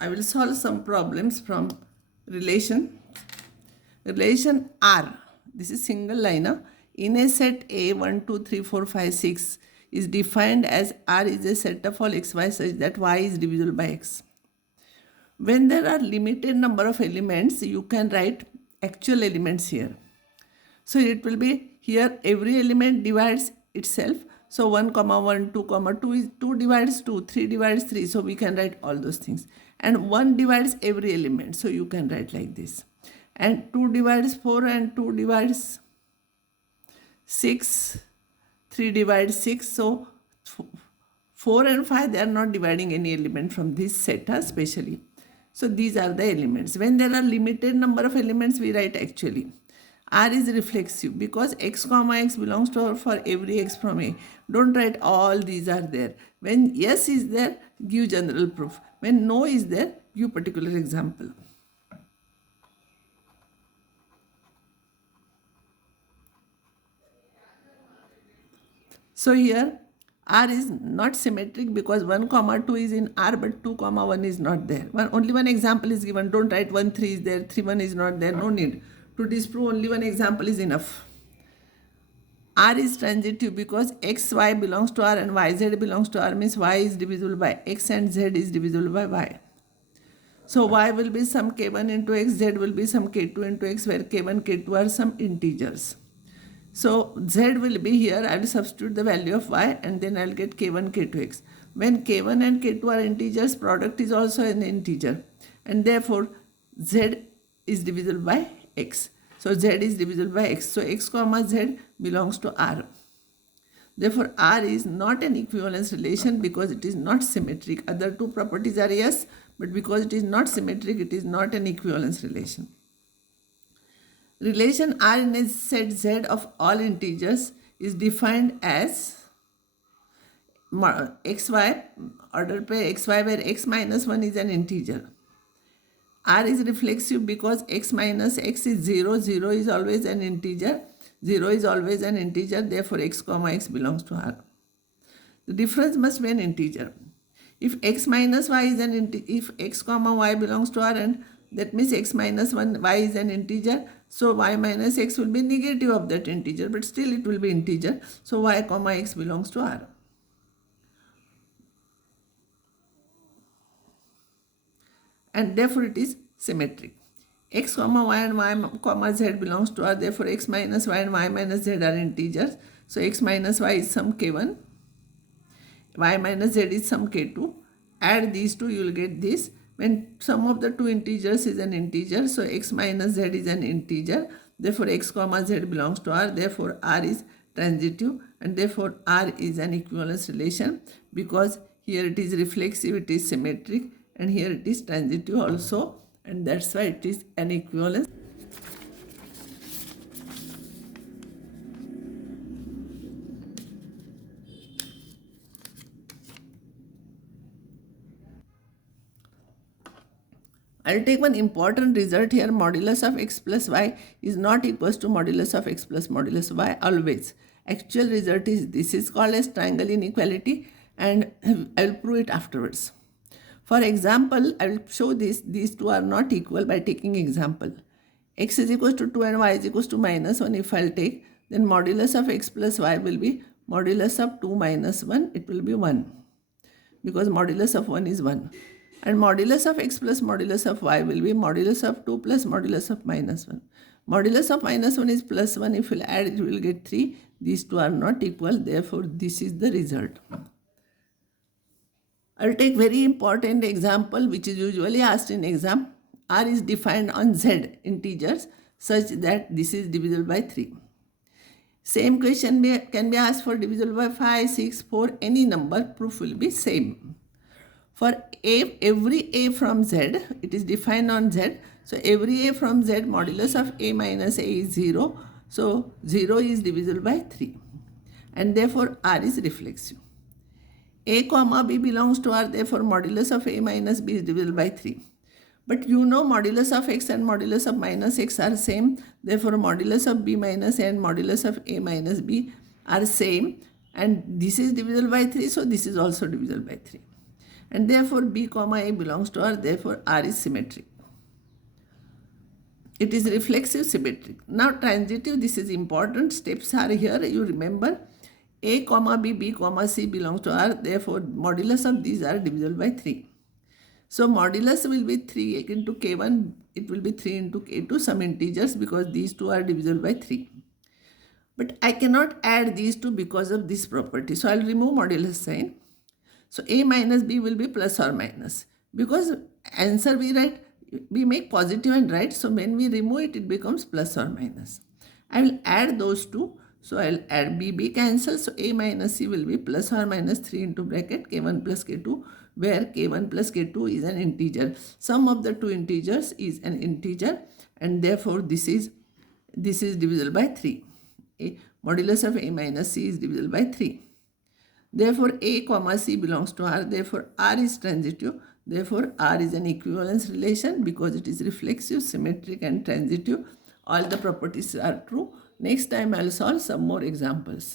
I will solve some problems from relation. Relation R. This is single liner. In a set A 1, 2, 3, 4, 5, 6 is defined as R is a set of all xy such that y is divisible by x. When there are limited number of elements, you can write actual elements here. So it will be here every element divides itself. So 1 comma 1, 2 comma 2 is 2 divides 2, 3 divides 3. So we can write all those things. And 1 divides every element. So you can write like this. And 2 divides 4 and 2 divides 6. 3 divides 6. So 4 and 5, they are not dividing any element from this set especially. So these are the elements. When there are limited number of elements, we write actually. R is reflexive because x comma x belongs to R for every x from A. Don't write all these are there. When yes is there, give general proof. When no is there, give particular example. So here R is not symmetric because 1 comma 2 is in R but 2 comma 1 is not there. Only one example is given. Don't write 1 3 is there, 3 1 is not there. No need. To disprove only one example is enough. R is transitive because x, y belongs to R and y, z belongs to R means y is divisible by x and z is divisible by y. So y will be some k1 into x, z will be some k2 into x where k1, k2 are some integers. So z will be here, I will substitute the value of y and then I will get k1, k2x. When k1 and k2 are integers, product is also an integer and therefore z is divisible by x. So z is divisible by x. So x comma z belongs to R. Therefore R is not an equivalence relation because it is not symmetric. Other two properties are yes, but because it is not symmetric, it is not an equivalence relation. Relation R in a set Z of all integers is defined as xy, order pair xy where x minus 1 is an integer. R is reflexive because x minus x is 0, 0 is always an integer, 0 is always an integer, therefore x comma x belongs to R. The difference must be an integer. If x minus y is an integer, if x comma y belongs to R and that means x minus 1 y is an integer, so y minus x will be negative of that integer, but still it will be integer, so y comma x belongs to R. And therefore it is symmetric. X comma y and y comma z belongs to R, therefore x minus y and y minus z are integers. So x minus y is some k1, y minus z is some k2. Add these two, you will get this. When sum of the two integers is an integer, so x minus z is an integer, therefore x comma z belongs to R, therefore R is transitive and therefore R is an equivalence relation because here it is reflexive, it is symmetric, and here it is transitive also, and that's why it is an equivalence. I will take one important result here. Modulus of x plus y is not equals to modulus of x plus modulus y always. Actual result is this is called as triangle inequality and I will prove it afterwards. For example, I will show this. These two are not equal by taking example. X is equals to 2 and y is equals to minus 1. If I will take, then modulus of x plus y will be modulus of 2 minus 1. It will be 1 because modulus of 1 is 1. And modulus of x plus modulus of y will be modulus of 2 plus modulus of minus 1. Modulus of minus 1 is plus 1. If you add it, you will get 3. These two are not equal. Therefore, this is the result. I will take very important example which is usually asked in exam. R is defined on Z integers such that this is divisible by 3. Same question can be asked for divisible by 5, 6, 4, any number. Proof will be same. For every A from Z, it is defined on Z. So every A from Z, modulus of A minus A is 0. So 0 is divisible by 3. And therefore R is reflexive. A comma B belongs to R, therefore modulus of A minus B is divisible by 3. But you know modulus of x and modulus of minus x are same. Therefore modulus of B minus A and modulus of A minus B are same. And this is divisible by 3, so this is also divisible by 3. and therefore B comma A belongs to R, therefore R is symmetric. It is reflexive symmetric. Now transitive, this is important. Steps are here. You remember A comma B, B comma C belongs to R. Therefore, modulus of these are divisible by 3. So modulus will be 3 into K1. It will be 3 into K2, some integers, because these two are divisible by 3. But I cannot add these two because of this property. So I'll remove modulus sign. So A minus B will be plus or minus. Because answer we make positive and right. So when we remove it, it becomes plus or minus. I will add those two. So I'll add B cancel. So A minus C will be plus or minus 3 into bracket K1 plus K2, where K1 plus K2 is an integer. Sum of the two integers is an integer, and therefore this is divisible by 3. Modulus of A minus C is divisible by 3. Therefore, A comma C belongs to R. Therefore, R is transitive. Therefore, R is an equivalence relation because it is reflexive, symmetric and transitive. All the properties are true. Next time, I will solve some more examples.